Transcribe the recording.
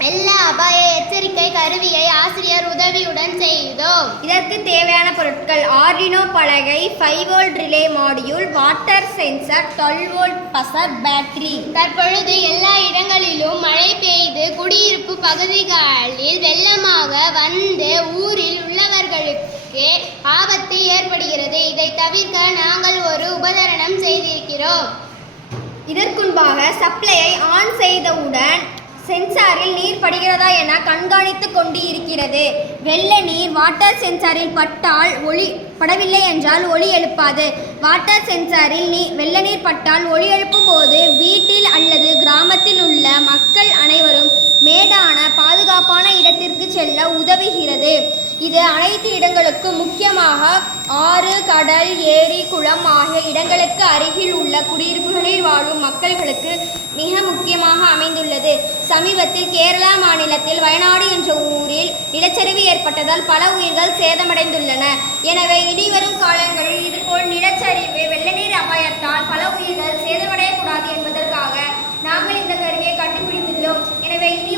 வெள்ள அபாய எச்சரிக்கை கருவியை ஆசிரியர் உதவியுடன் செய்தோம். இதற்கு தேவையான பொருட்கள்: ஆர்டினோ பலகை, 5 volt relay module, water sensor, 12 volt power battery. தற்பொழுது எல்லா இடங்களிலும் மழை பெய்து குடியிருப்பு பகுதிகளில் வெள்ளமாக வந்து ஊரில் உள்ளவர்களுக்கு ஆபத்து ஏற்படுகிறது. இதை தவிர்க்க நாங்கள் ஒரு உபகரணம் செய்திருக்கிறோம். இதற்குன்பாக சப்ளையை ஆன் செய்தவுடன் சென்சாரில் நீர் படுகிறதா என கண்காணித்து கொண்டு இருக்கிறது. வெள்ள நீர் வாட்டர் சென்சாரில் பட்டால் ஒளி படவில்லை என்றால் ஒளி எழுப்பாது. வாட்டர் சென்சாரில் வெள்ள நீர் பட்டால் ஒளி எழுப்பும் போது வீட்டில் அல்லது கிராமத்தில் உள்ள மக்கள் அனைவரும் மேடான பாதுகாப்பான இடத்திற்கு செல்ல உதவுகிறது. இது அனைத்து இடங்களுக்கும், முக்கியமாக ஆறு, கடல், ஏரி, குளம் ஆகிய இடங்களுக்கு அருகில் உள்ள குடியிருப்புகளில் வாழும் மக்களுக்கு மிக முக்கியமாக அமைந்துள்ளது. சமீபத்தில் கேரளா மாநிலத்தில் வயநாடு என்ற ஊரில் நிலச்சரிவு ஏற்பட்டதால் பல உயிர்கள் சேதமடைந்துள்ளன. எனவே இனிவரும் காலங்களில் இதுபோல் நிலச்சரிவு, வெள்ளநீர் அபாயத்தால் பல உயிர்கள் சேதமடையக்கூடாது என்பதற்காக நாங்கள் இந்த கருவியை கண்டுபிடித்துள்ளோம். எனவே இனி